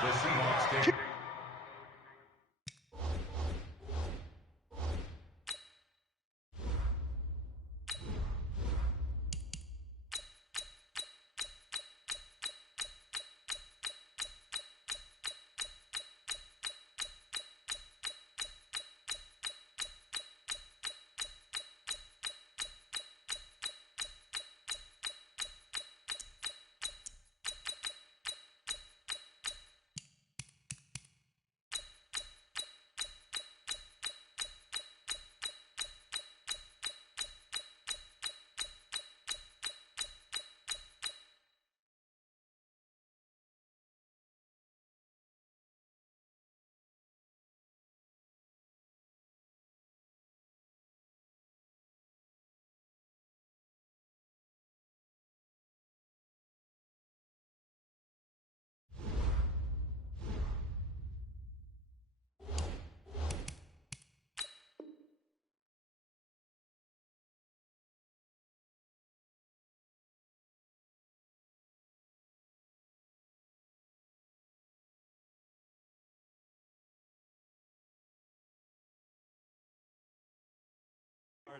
The Seahawks take.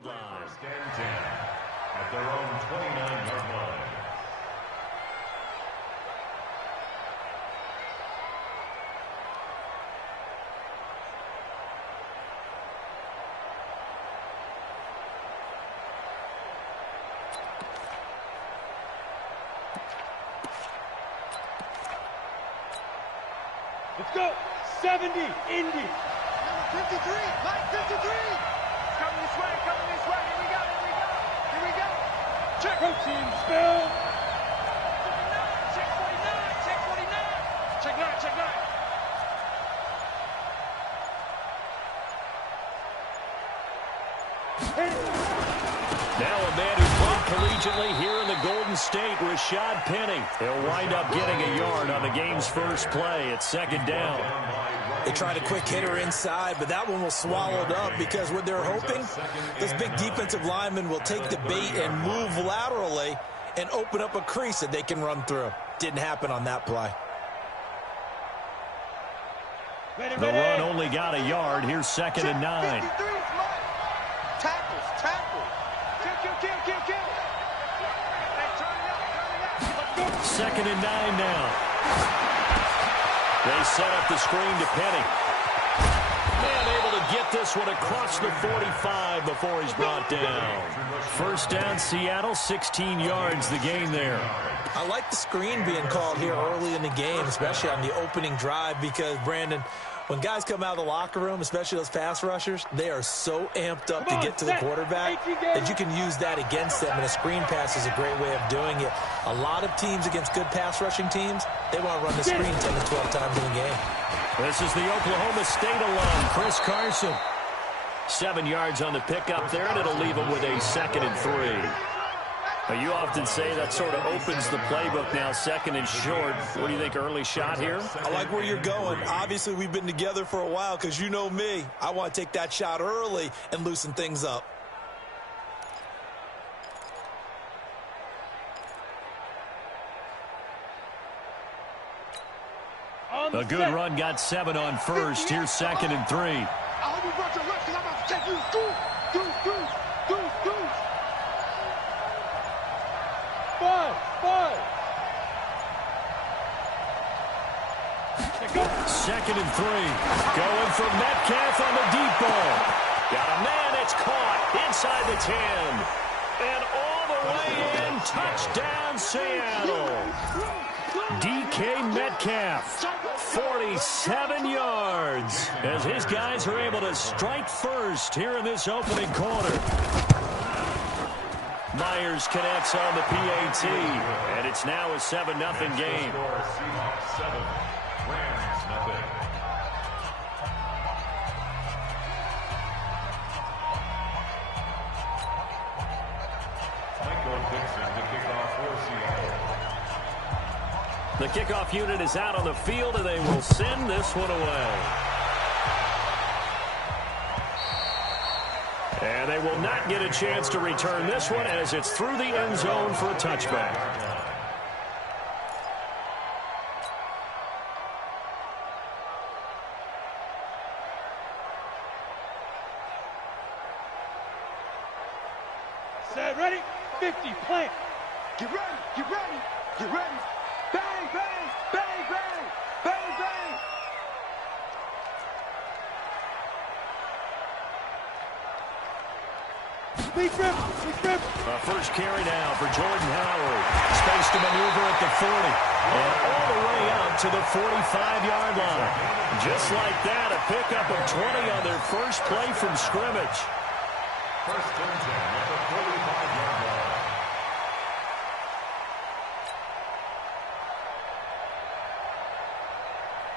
First and 10 at their own 29-yard line. Let's go. 70, Indy. 53, Mike 53. Coming this way, coming this way. Here we go, here we go. Here we go. Check. Protein spill. 49, check 49, check 49. Check 9, check 9. Now a man who played collegiately here in the Golden State, Rashad Penny. He'll wind up getting a yard on the game's first play. It's second down. They tried a quick hitter inside, but that one was swallowed up because what they're hoping, this big defensive lineman will take the bait and move laterally and open up a crease that they can run through. Didn't happen on that play. The run only got a yard. Here's second and 9. 53, tackles, tackles. Kill. Hey, turn it up. Second and 9 now. They set up the screen to Penny. And able to get this one across the 45 before he's brought down. First down, Seattle, 16 yards the gain there. I like the screen being called here early in the game, especially on the opening drive, because, Brandon, when guys come out of the locker room, especially those pass rushers, they are so amped up to get to the quarterback that you can use that against them, and a screen pass is a great way of doing it. A lot of teams against good pass rushing teams, they want to run the screen 10 to 12 times in the game. This is the Oklahoma State alum, Chris Carson. 7 yards on the pickup there, and it'll leave him with a second and 3. Now, you often say that sort of opens the playbook now, second and short. What do you think, early shot here? I like where you're going. Obviously, we've been together for a while because you know me. I want to take that shot early and loosen things up. A good run got 7 on first. Here's second and 3. I hope you brought your left because I'm about to take you. Deuce. 5. Second and 3. Going for Metcalf on the deep ball. Got a man. It's caught inside the 10. And all the way in. Touchdown, Seattle. DK Metcalf, 47 yards, as his guys are able to strike first here in this opening quarter. Myers connects on the PAT, and it's now a 7-0 game. Seahawks 7, Rams 0. The kickoff unit is out on the field, and they will send this one away. And they will not get a chance to return this one as it's through the end zone for a touchback. Set, ready, 50, plant. Get ready, get ready, get ready. Bang, bang, bang, bang, bang, bang. Lead grip, First carry down for Jordan Howard. Space to maneuver at the 40. And all the way up to the 45-yard line. Just like that, a pickup of 20 on their first play from scrimmage. First and 10 at the 45-yard line.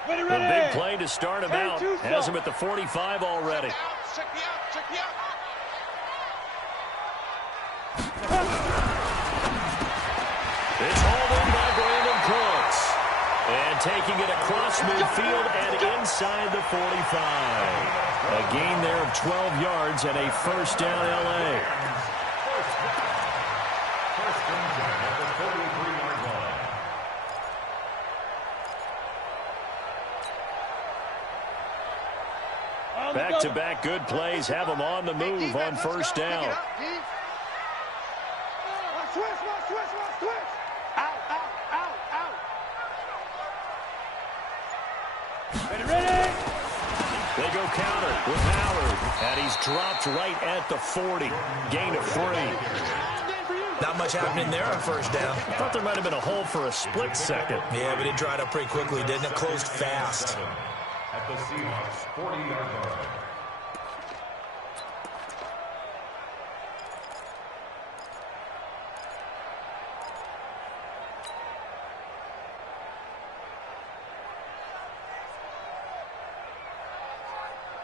ready, The ready. big play to start him out. 10-2 Has him at the 45 already. Check me out, check me out. It's hauled in by Brandon Cooks. And taking it across midfield and inside the 45. A gain there of 12 yards and a first down L.A. First and 10 at the 43-yard line. Back-to-back good plays have them on the move on first down. Switch. Out, out, out, out. Ready. They go counter with Howard. And he's dropped right at the 40. Gain of 3. Not much happening there on first down. I thought there might have been a hole for a split second. Yeah, but it dried up pretty quickly, didn't it? Closed fast. At the Seahawks 40-yard line.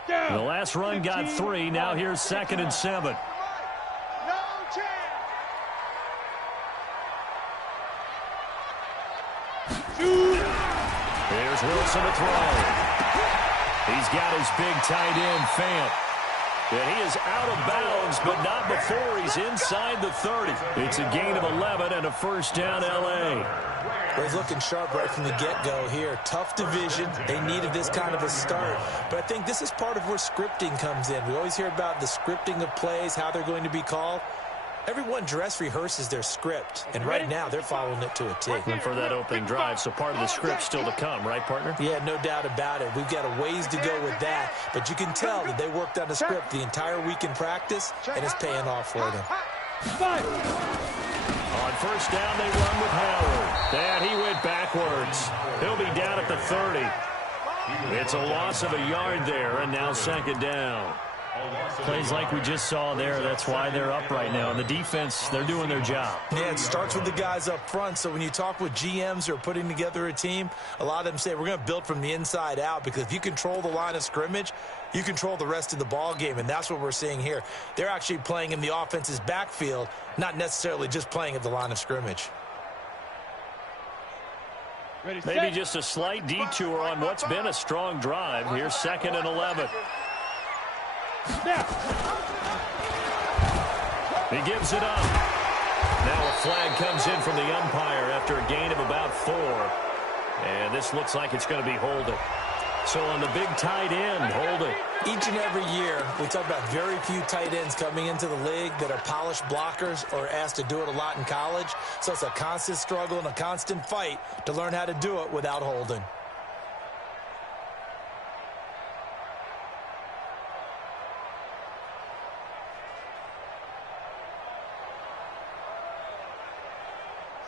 The last run got 3. Now here's 2nd and 7. No chance. Here's Wilson to throw. He's got his big tight end, Fant. And he is out of bounds, but not before he's inside the 30. It's a gain of 11 and a first down L.A. Well, he's looking sharp right from the get-go here. Tough division. They needed this kind of a start. But I think this is part of where scripting comes in. We always hear about the scripting of plays, how they're going to be called. Everyone dress rehearses their script, and right now they're following it to a T. And for that opening drive, so part of the script still to come, right, partner? Yeah, no doubt about it. We've got a ways to go with that, but you can tell that they worked on the script the entire week in practice, and it's paying off for them. On first down, they run with Howard. And he went backwards. He'll be down at the 30. It's a loss of a yard there, and now 2nd down. Plays like we just saw there, that's why they're up right now. And the defense, they're doing their job. Yeah, it starts with the guys up front. So when you talk with GMs who are putting together a team, a lot of them say we're going to build from the inside out, because if you control the line of scrimmage, you control the rest of the ball game, and that's what we're seeing here. They're actually playing in the offense's backfield, not necessarily just playing at the line of scrimmage. Maybe just a slight detour on what's been a strong drive. Here's 2nd and 11. He gives it up. Now a flag comes in from the umpire after a gain of about 4. And this looks like it's going to be holding. So on the big tight end, holding. Each and every year, we talk about very few tight ends coming into the league that are polished blockers or asked to do it a lot in college. So it's a constant struggle and a constant fight to learn how to do it without holding.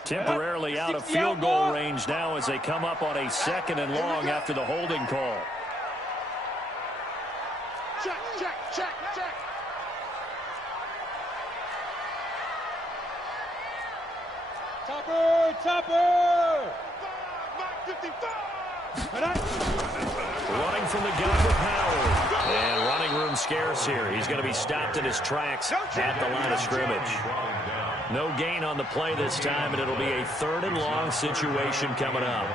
Temporarily out of field goal range now as they come up on a 2nd and long after the holding call. Check. Topper. 55. Running from the gun with Howard. And running room scarce here. He's going to be stopped in his tracks at the line of scrimmage. No gain on the play this time, and it'll be a 3rd and long situation coming up.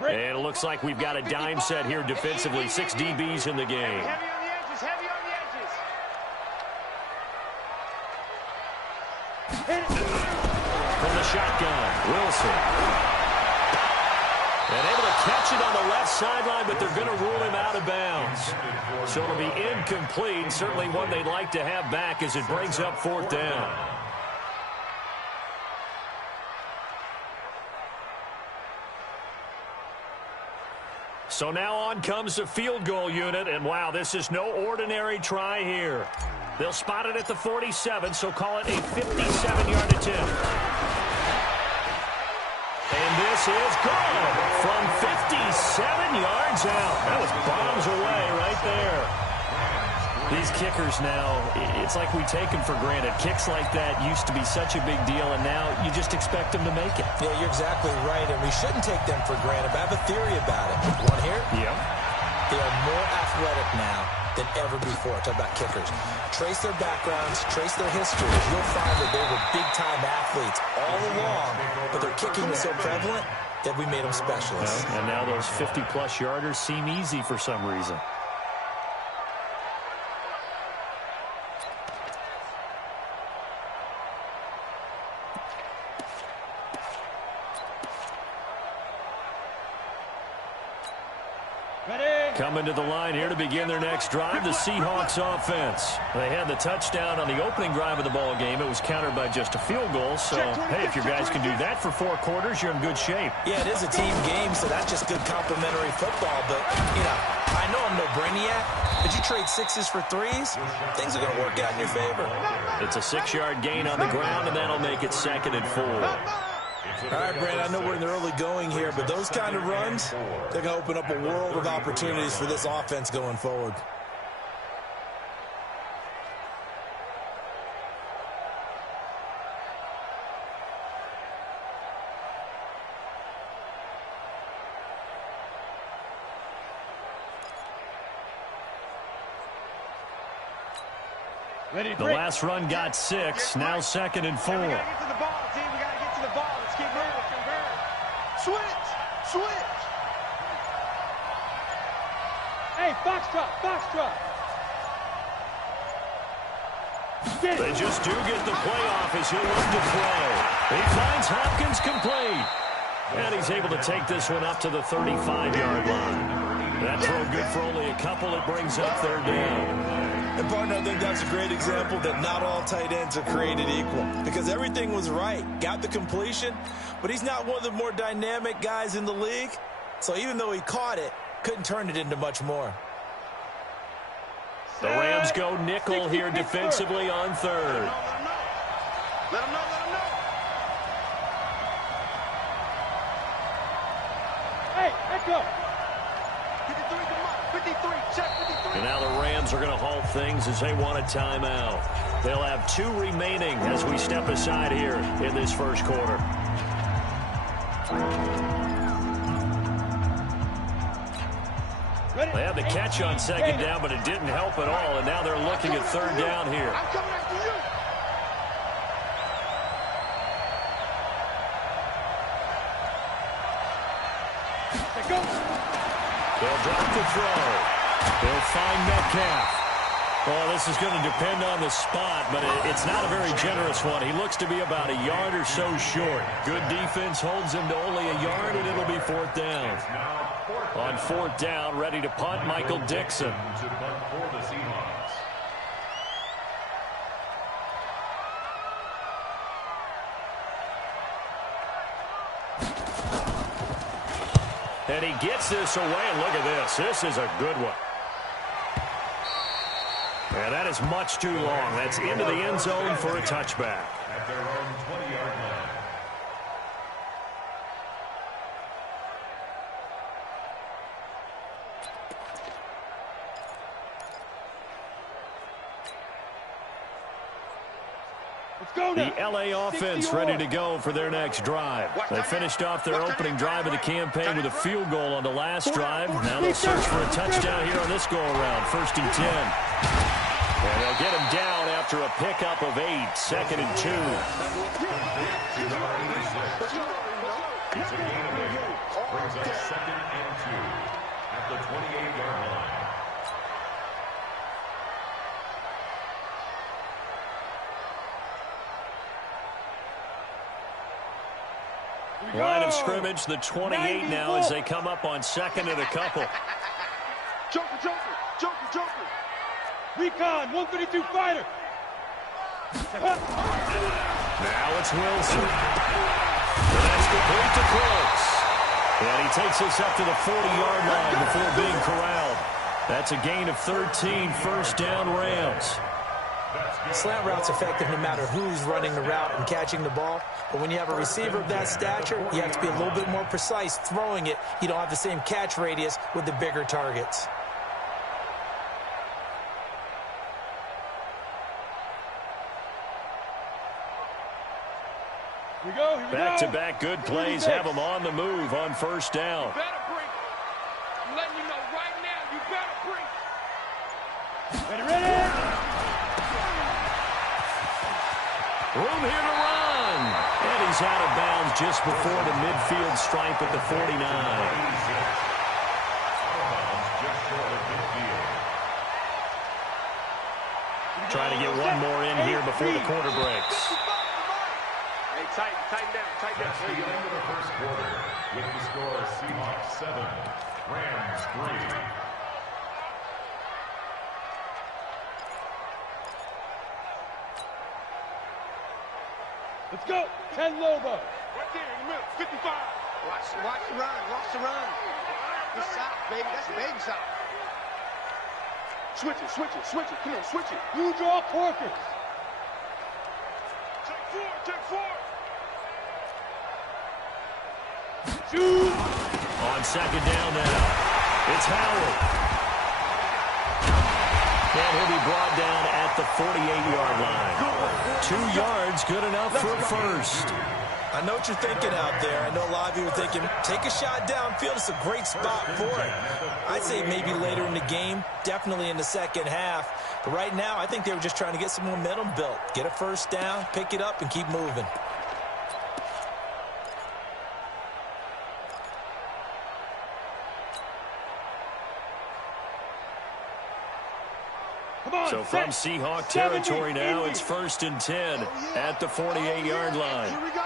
And it looks like we've got a dime set here defensively. 6 DBs in the game. Heavy on the edges, heavy on the edges. Hit it. From the shotgun, Wilson. And able to catch it on the left sideline, but they're going to rule him out of bounds. So it'll be incomplete. Certainly one they'd like to have back as it brings up 4th down. So now on comes the field goal unit. And, wow, this is no ordinary try here. They'll spot it at the 47, so call it a 57-yard attempt. And this is good from 57 yards out. That was bombs away right there. These kickers now, it's like we take them for granted. Kicks like that used to be such a big deal, and now you just expect them to make it. Yeah, you're exactly right, and we shouldn't take them for granted. But I have a theory about it. Want to hear it? Yep. They are more athletic now than ever before. Talk about kickers. Trace their backgrounds, trace their histories. You'll find that they were big-time athletes all along, but their kicking was so prevalent that we made them specialists. And now those 50-plus yarders seem easy for some reason. Coming to the line here to begin their next drive, the Seahawks offense. They had the touchdown on the opening drive of the ball game. It was countered by just a field goal. So, hey, if your guys can do that for 4 quarters, you're in good shape. Yeah, it is a team game, so that's just good complimentary football. But, you know, I know I'm no brainiac, but you trade 6s for 3s, things are going to work out in your favor. It's a 6-yard gain on the ground, and that'll make it 2nd and 4. All right, Brandon, I know we're in the early going here, but those kind of runs, they're going to open up a world of opportunities for this offense going forward. The last run got 6, now 2nd and 4. We got to get to the ball, team. We got to get to the ball. Let's keep moving. Convert. Switch. Switch. Hey, foxtrot, foxtrot. They just do get the play off as he'll look to throw. He finds Hopkins complete. And he's able to take this one up to the 35-yard line. That throw good for only a couple. It brings up 3rd down. And, partner, I think that's a great example that not all tight ends are created equal, because everything was right. Got the completion, but he's not one of the more dynamic guys in the league. So even though he caught it, couldn't turn it into much more. The Rams go nickel here defensively on 3rd. Let him know. Let him know. Hey, echo. 53, come on. 53, check 53. And now the Rams are going to halt things as they want a timeout. They'll have 2 remaining as we step aside here in this first quarter. They had the catch on 2nd down, but it didn't help at all, and now they're looking at 3rd down here. I'm coming after you. They'll drop the throw. They'll find Metcalf. Well, this is going to depend on the spot, but it's not a very generous one. He looks to be about a yard or so short. Good defense holds him to only a yard, and it'll be 4th down. On 4th down, ready to punt, Michael Dixon. To punt for the Seahawks. And he gets this away, and look at this. This is a good one. And that is much too long. That's into the end zone for a touchback. At their own 20-yard line. The LA offense ready to go for their next drive. They finished off their opening drive of the campaign with a field goal on the last drive. Now they'll search for a touchdown here on this go-around. 1st and 10. And they'll get him down after a pickup of 8. 2nd and 2. It's a gain of 8. Brings up 2nd and 2 at the 28-yard line. Line of scrimmage, the 28 now as they come up on second and a couple. Joker, Joker, Joker, Joker. Recon, 132 fighter. Now it's Wilson. That's complete to Brooks. And he takes us up to the 40-yard line before being corralled. That's a gain of 13, first down Rams. Slant route's effective no matter who's running the route and catching the ball. But when you have a receiver of that stature, you have to be a little bit more precise throwing it. You don't have the same catch radius with the bigger targets. Here we go, here we go. Back-to-back good plays have them on the move on first down. You better break. I'm letting you know right now, you better break. Ready, ready. Room here to run. And he's out of bounds just before the midfield stripe at the 49. Trying to get one more in here before the quarter breaks. Hey, tighten down. That's the end of the first quarter with the score Seahawks 7, Rams 3. Let's go. 10 Lobo. Right there in the middle, 55. Watch the run. Good stop, baby. That's a baby stop. Switch it. Come on, switch it. You draw Corkers. Take four. Shoot. On second down now, it's Howard. And he'll be brought down at the 48-yard line. 2 yards, good enough for a first. I know what you're thinking out there. I know a lot of you are thinking, take a shot downfield. It's a great spot for it. I'd say maybe later in the game, definitely in the second half. But right now, I think they were just trying to get some momentum built. Get a first down, pick it up, and keep moving. So from Seahawk territory now, it's 1st and 10 at the 48-yard line. Here we go.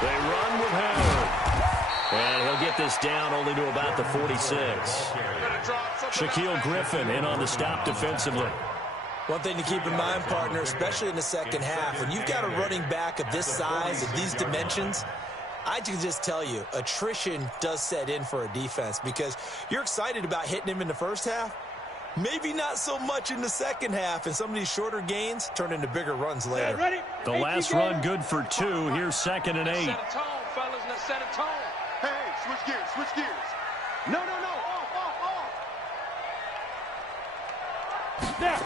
They run with Howard. And he'll get this down only to about the 46. Shaquille Griffin in on the stop defensively. One thing to keep in mind, partner, especially in the second half, when you've got a running back of this size, of these dimensions, I can just tell you, attrition does set in for a defense because you're excited about hitting him in the first half. Maybe not so much in the second half, and some of these shorter gains turn into bigger runs later. Ready? The last run good for 2. Here's 2nd and 8. Set a tone, fellas. Let's set a tone. Hey, switch gears. No. Off. Now.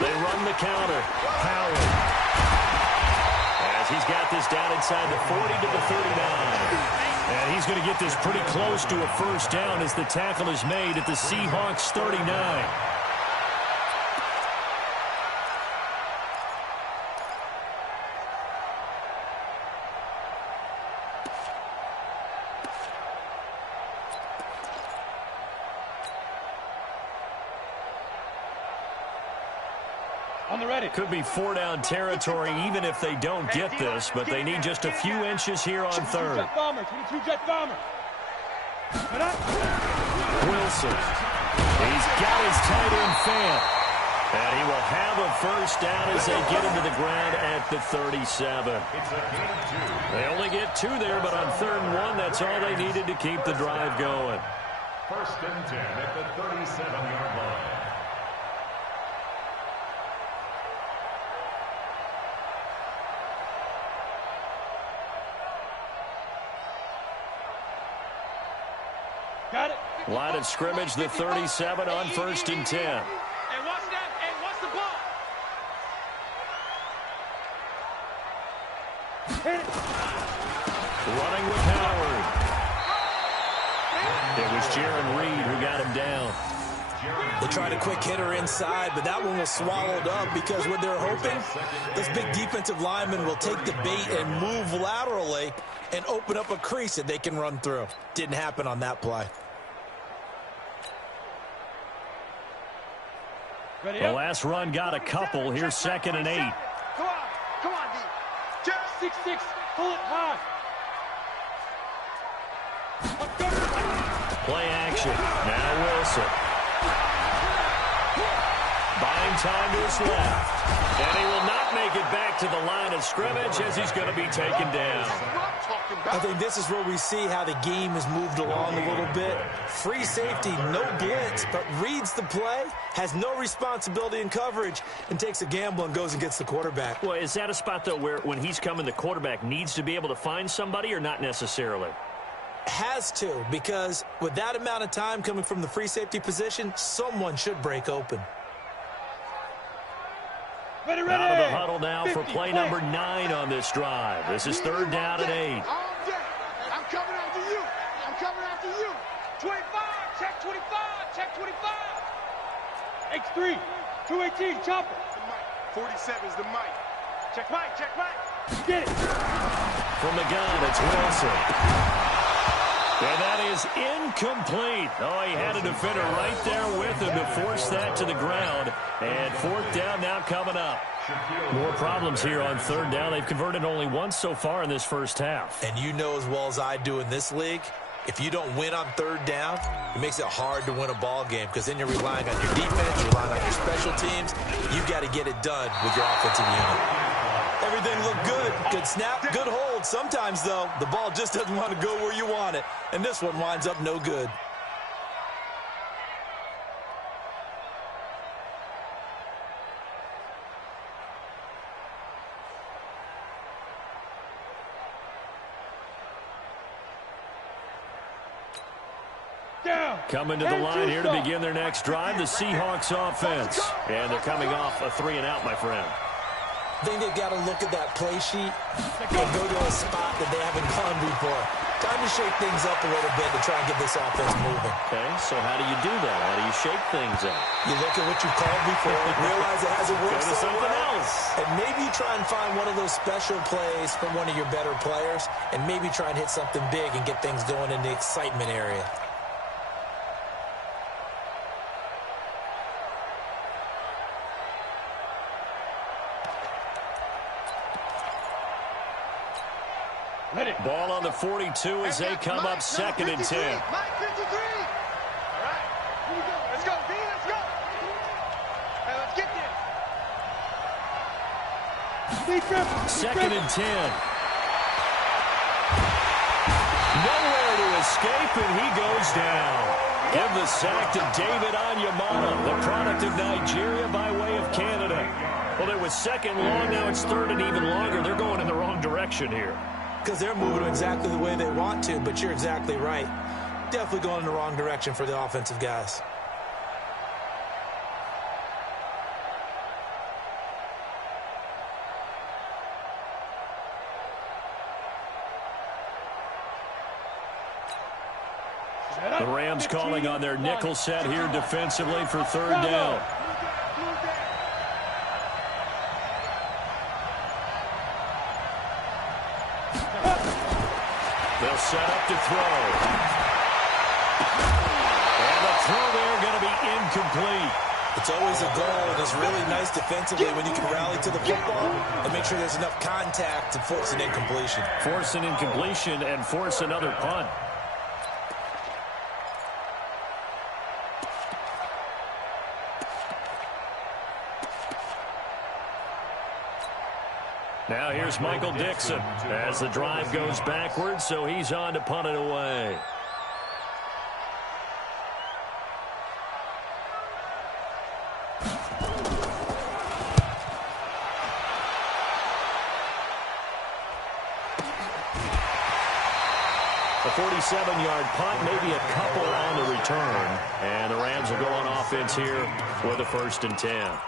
They run the counter. Howard. As he's got this down inside the 40 to the 39. And he's going to get this pretty close to a first down as the tackle is made at the Seahawks 39. On the ready. Could be 4-down territory even if they don't get this, but they need just a few inches here on 3rd. Jet bomber, 22 jet bomber. Wilson. He's got his tight end fan. And he will have a first down as they get him to the ground at the 37. They only get 2 there, but on 3rd and 1, that's all they needed to keep the drive going. 1st and 10 at the 37-yard line. Got it. Line of scrimmage, the 37 on 1st and 10. And what's that? And what's the ball? Hit it. Running with Howard. It was Jaron Reed who got him down. They tried a quick hitter inside, but that one was swallowed up because what they're hoping, this big defensive lineman will take the bait and move laterally and open up a crease that they can run through. Didn't happen on that play. Ready The up. last run got a couple. Here's 2nd and 8. Come on, D. Check. 6-6, pull it high. Play action. Now Wilson. Buying time to his left. And he will not make it back to the line of scrimmage as he's going to be taken down. I think this is where we see how the game has moved along a little bit. Free safety, no blitz, but reads the play, has no responsibility in coverage, and takes a gamble and goes and gets the quarterback. Well, is that a spot, though, where when he's coming, the quarterback needs to be able to find somebody or not necessarily? Has to, because with that amount of time coming from the free safety position, someone should break open. Ready. Out of the huddle now for play number 9 on this drive. This is 3rd down and 8. I'm coming after you. I'm coming after you. 25, check 25, check 25. X3, 218, chopper. 47 is the mic. Check Mike, check Mike. Get it. From the gun, it's Wilson. And that is incomplete. Oh, he had a defender right there with him to force that to the ground. And 4th down now coming up. More problems here on 3rd down. They've converted only once so far in this first half. And you know as well as I do in this league, if you don't win on 3rd down, it makes it hard to win a ball game because then you're relying on your defense, you're relying on your special teams. You've got to get it done with your offensive unit. Everything looked good. Good snap, good hold. Sometimes, though, the ball just doesn't want to go where you want it. And this one winds up no good. Down. Coming to the line here to begin their next drive, the Seahawks offense. And they're coming off a 3-and-out, my friend. I think they've got to look at that play sheet and go to a spot that they haven't gone before. Time to shake things up a little bit to try and get this offense moving. Okay, so how do you do that? How do you shake things up? You look at what you called before, realize it hasn't worked Go to so something well, else. and maybe you try and find one of those special plays from one of your better players, and maybe try and hit something big and get things going in the excitement area. Ball on the 42 as they come up 2nd and 10. Mike 53. All right. Here we go. Let's go, B. Let's go. Hey, let's get this. 2nd and 10. Nowhere to escape, and he goes down. Give the sack to David Onyemata, the product of Nigeria by way of Canada. Well, it was 2nd long, now it's 3rd and even longer. They're going in the wrong direction here. Because they're moving exactly the way they want to, but you're exactly right. Definitely going in the wrong direction for the offensive guys. The Rams calling on their nickel set here defensively for 3rd down. They'll set up to throw. And the throw there going to be incomplete. It's always a goal, and it's really nice defensively when you can rally to the football and make sure there's enough contact to force an incompletion. Force an incompletion and force another punt. Now here's Michael Dixon as the drive goes backwards, so he's on to punt it away. A 47-yard punt, maybe a couple on the return. And the Rams will go on offense here with a 1st and 10.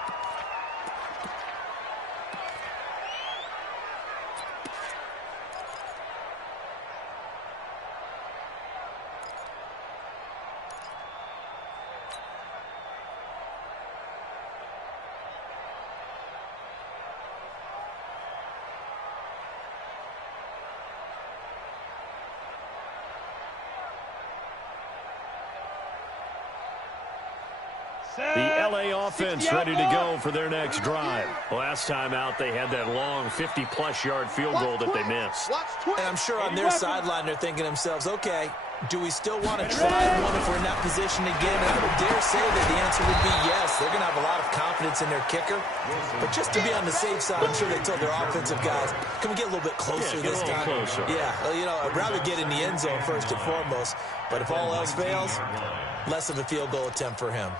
The LA offense ready to go for their next drive. Last time out, they had that long 50-plus yard field goal that they missed. And I'm sure on their sideline they're thinking to themselves, okay, do we still want to try one if we're in that position again? And I would dare say that the answer would be yes. They're going to have a lot of confidence in their kicker. But just to be on the safe side, I'm sure they told their offensive guys, can we get a little bit closer this time? Closer. Yeah, well, you know, I'd rather get in the end zone first and foremost. But if all else fails, less of a field goal attempt for him.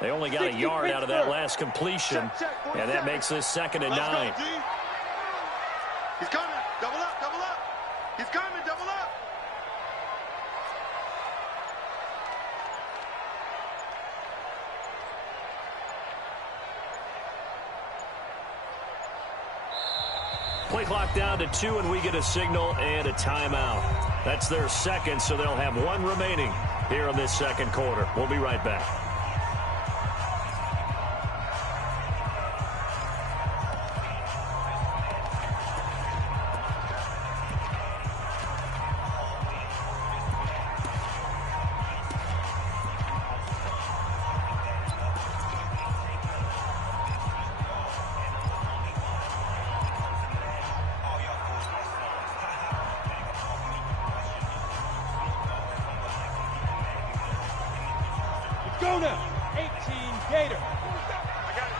They only got a yard out of that last completion, and that makes this 2nd and 9. He's coming. Double up, double up. He's coming, double up. Play clock down to 2, and we get a signal and a timeout. That's their second, so they'll have 1 remaining here in this 2nd quarter. We'll be right back. Go now. 18 Gator. I got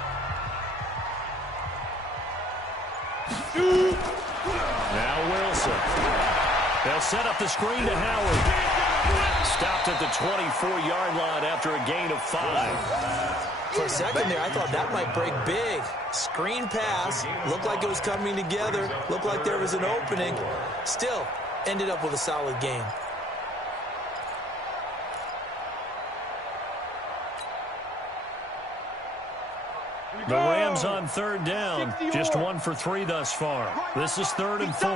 Shoot. Now Wilson. They'll set up the screen to Howard. Stopped at the 24-yard line after a gain of 5. For a second there, I thought that might break big. Screen pass. Looked like it was coming together. Looked like there was an opening. Still, ended up with a solid gain. The Rams on 3rd down. Just 1 for 3 thus far. This is 3rd and 4.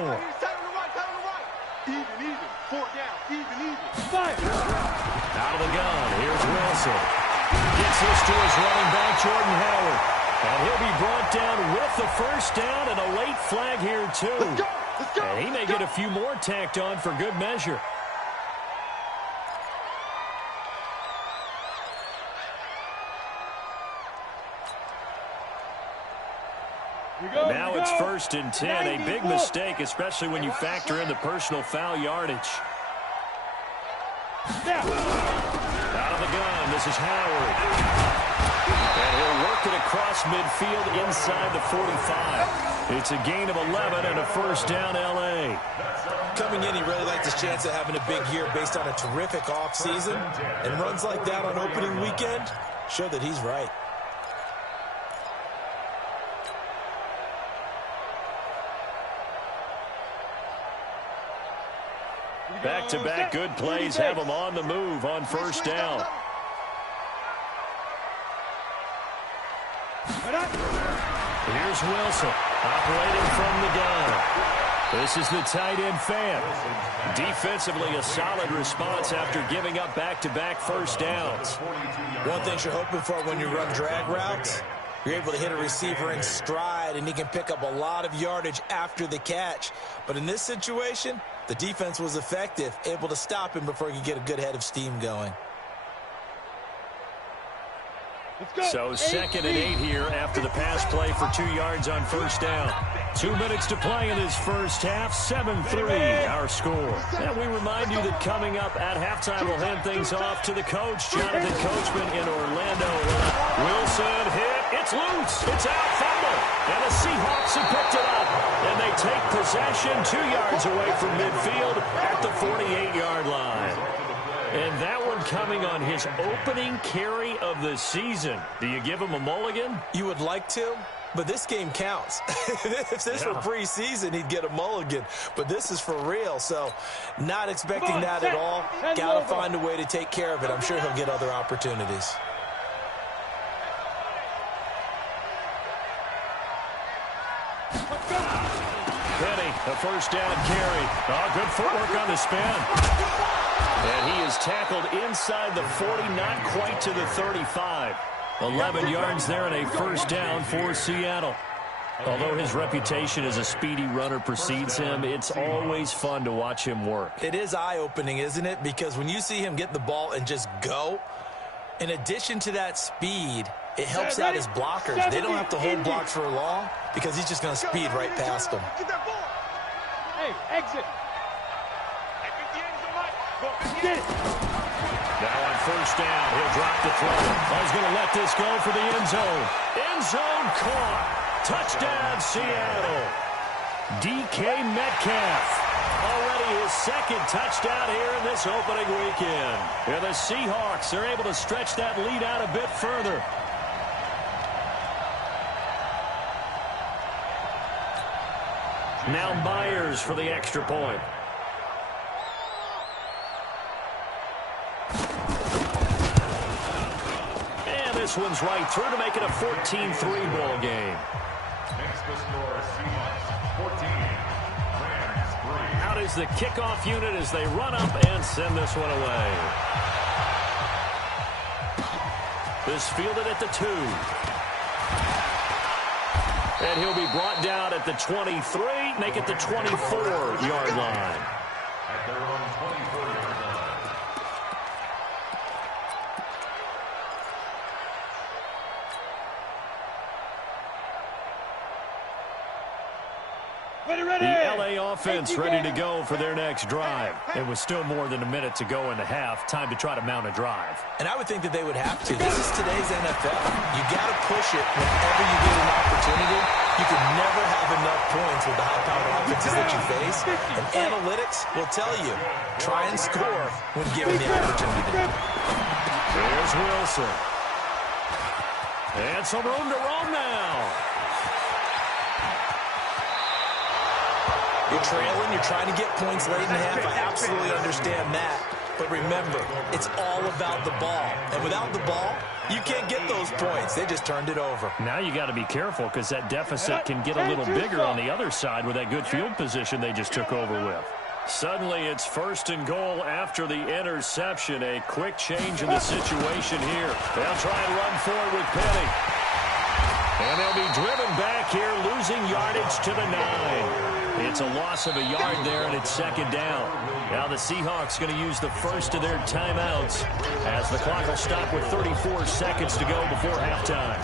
Even, even. 4 down. Even. Fire. Out of the gun. Here's Wilson. Gets this to his running back, Jordan Howard. And he'll be brought down with the 1st down and a late flag here, too. Let's go. And he may get a few more tacked on for good measure. Now it's 1st and 10. A big mistake, especially when you factor in the personal foul yardage. Out of the gun, this is Howard. And he'll work it across midfield inside the 45. It's a gain of 11 and a 1st down, L.A. Coming in, he really liked his chance of having a big year based on a terrific offseason. And runs like that on opening weekend show that he's right. Back-to-back good plays have him on the move on 1st down. Here's Wilson operating from the gun. This is the tight end fan. Defensively, a solid response after giving up back-to-back 1st downs. One thing you're hoping for when you run drag routes, you're able to hit a receiver in stride, and he can pick up a lot of yardage after the catch. But in this situation, the defense was effective, able to stop him before he could get a good head of steam going. So 2nd and 8 here after the pass play for 2 yards on 1st down. 2 minutes to play in this first half. 7-3 our score. And we remind you that coming up at halftime, we'll hand things off to the coach, Jonathan Coachman in Orlando. Wilson hit. It's loose. It's out. Fumble. And the Seahawks have picked it up. And they take possession 2 yards away from midfield at the 48-yard line. And that one coming on his opening carry of the season. Do you give him a mulligan? You would like to, but this game counts. If this were preseason, he'd get a mulligan. But this is for real, so not expecting that at all. Got to find a way to take care of it. I'm sure he'll get other opportunities. Penny, a 1st down carry. Oh, good footwork on the spin. And he is tackled inside the 40, not quite to the 35. 11 yards there and a first down for Seattle. Although his reputation as a speedy runner precedes him, it's always fun to watch him work. It is eye-opening, isn't it? Because when you see him get the ball and just go, in addition to that speed, it helps out his blockers. They don't have to hold blocks for long because he's just going to speed right past them. Hey, exit. Get it. Now on first down, he'll drop the throw. He's going to let this go for the end zone. End zone caught. Touchdown, Seattle. DK Metcalf. Already his second touchdown here in this opening weekend. And the Seahawks are able to stretch that lead out a bit further. Now Myers for the extra point. And this one's right through to make it a 14-3 ball game. Makes the score Seahawks 14, Rams 3. Out is the kickoff unit as they run up and send this one away. This fielded at the 2. And he'll be brought down at the 23, make it the 24-yard line. At their own 24-yard line. The LA offense ready to go for their next drive. It was still more than a minute to go in the half. Time to try to mount a drive. And I would think that they would have to. This is today's NFL. You got to push it whenever you get an opportunity. You can never have enough points with the high-powered offenses that you face. And analytics will tell you, try and score when given the opportunity. There's Wilson. And some room to roam now. You're trailing, you're trying to get points late in the half. I absolutely understand that. But remember, it's all about the ball. And without the ball, you can't get those points. They just turned it over. Now you got to be careful because that deficit can get a little bigger on the other side with that good field position they just took over with. Suddenly it's first and goal after the interception. A quick change in the situation here. They'll try and run forward with Penny. And they'll be driven back here, losing yardage to the 9. It's a loss of a yard there, and it's second down. Now the Seahawks going to use the first of their timeouts as the clock will stop with 34 seconds to go before halftime.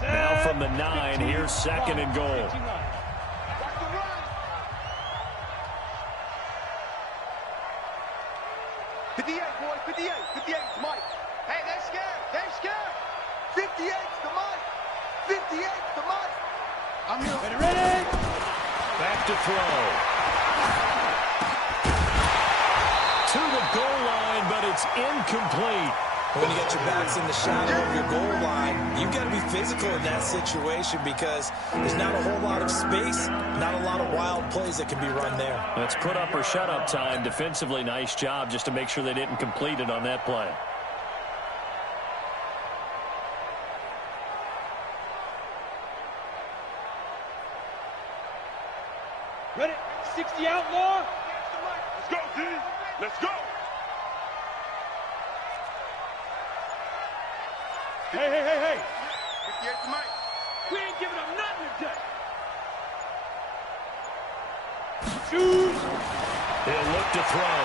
Now from the 9, here's second and goal. 58, boys, 58. 58's Mike. Hey, they're scared. They're scared. 58's the Mike. 58's the Mike. I'm here. Ready? Back to throw. To the goal line, but it's incomplete. When you got your backs in the shadow of your goal line, you've got to be physical in that situation because there's not a whole lot of space, not a lot of wild plays that can be run there. Let's put up or shut up time. Defensively, nice job just to make sure they didn't complete it on that play. Ready? 60 outlaw. Let's go, D. Let's go. Hey. 58's the Mike. We ain't giving up nothing today. Shoot. He'll look to throw.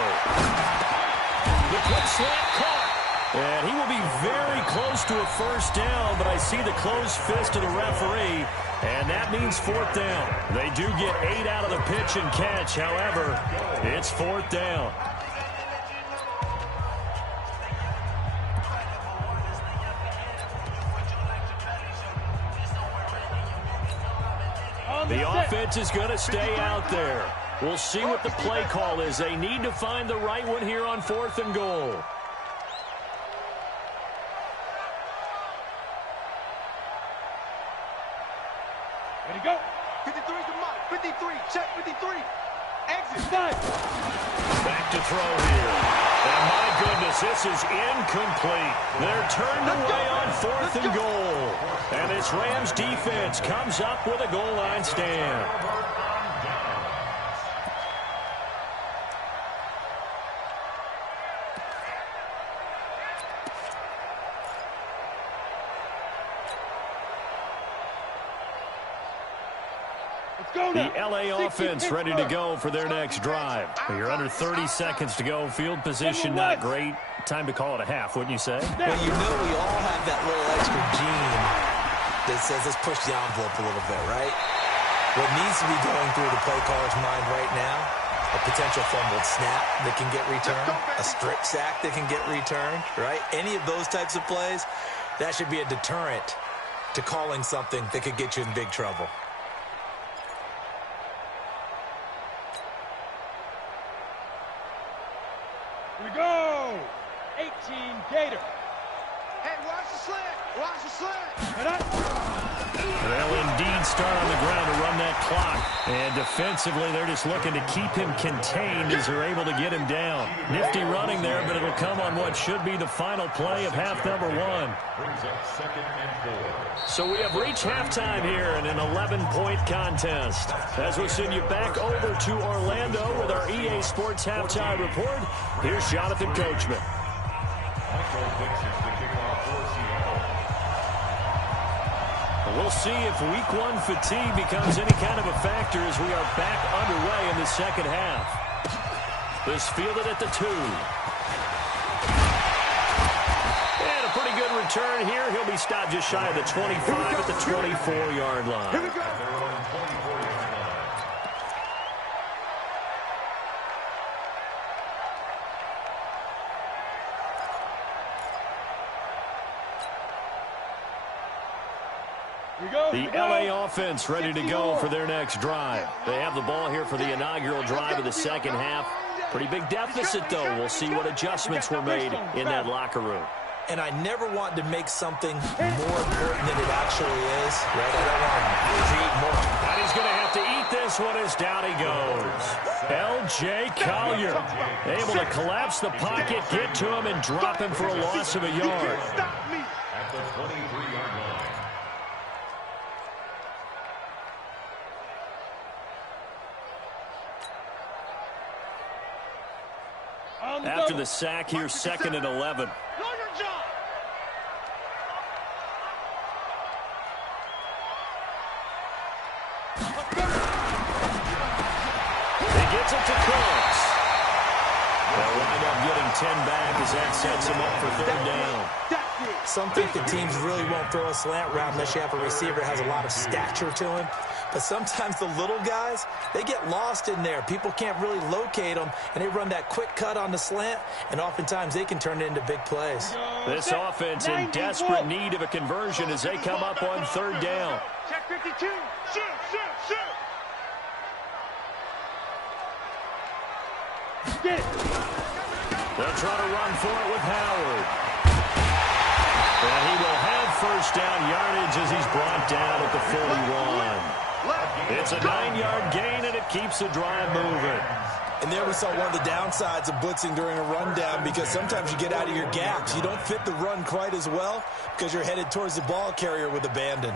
The quick slant caught. And he will be very close to a first down, but I see the closed fist of the referee, and that means fourth down. They do get 8 out of the pitch and catch. However, it's fourth down. The offense is going to stay out there. We'll see what the play call is. They need to find the right one here on fourth and goal. Ready to go. 53's the Mike. 53. Check 53. Exit. Five. Back to throw here. And my goodness, as this is incomplete. They're turned away on 4th and goal. And this Rams defense comes up with a goal line stand. The LA offense ready to go for their next drive. You're under 30 seconds to go. Field position not great. Time to call it a half, wouldn't you say? Well, you know we all have that little extra gene that says let's push the envelope a little bit, right? What needs to be going through the play caller's mind right now, a potential fumbled snap that can get returned, a strip sack that can get returned, right? Any of those types of plays, that should be a deterrent to calling something that could get you in big trouble. Here we go. 18 Gator. Hey, watch the slant. Watch the slant. They'll indeed start on the ground to run that clock. And defensively, they're just looking to keep him contained as they're able to get him down. Nifty running there, but it'll come on what should be the final play of half number 1. Brings up 2nd and 4. So we have reached halftime here in an 11-point contest. As we'll send you back over to Orlando with our EA Sports Halftime Report, here's Jonathan Coachman. Michael fixes the kickoff for Seattle. We'll see if Week 1 fatigue becomes any kind of a factor as we are back underway in the second half. This fielded at the 2. And a pretty good return here. He'll be stopped just shy of the 25 at the 24-yard line. Here we go. At their own 24-yard line. The LA offense ready to go for their next drive. They have the ball here for the inaugural drive of the second half. Pretty big deficit, though. We'll see what adjustments were made in that locker room. And I never want to make something more important than it actually is, right? I don't want to create more. And he's going to have to eat this one as down he goes. L.J. Collier able to collapse the pocket, get to him, and drop him for a loss of a yard. Stop me. At the 23-yard line. After the sack, here's 2nd and 11. He gets it to Cooks. They'll wind up getting 10 back as that sets him up for 3rd down. Some think the teams really won't throw a slant route unless you have a receiver that has a lot of stature to him. But sometimes the little guys, they get lost in there. People can't really locate them, and they run that quick cut on the slant, and oftentimes they can turn it into big plays. This offense in desperate need of a conversion as they come up on 3rd down. Check 52. Shoot, shoot, shoot. Get it. They'll try to run for it with Howard. And he will have 1st down yardage as he's brought down at the 41. It's a 9-yard gain, and it keeps the drive moving. And there we saw one of the downsides of blitzing during a rundown, because sometimes you get out of your gaps. You don't fit the run quite as well because you're headed towards the ball carrier with abandon.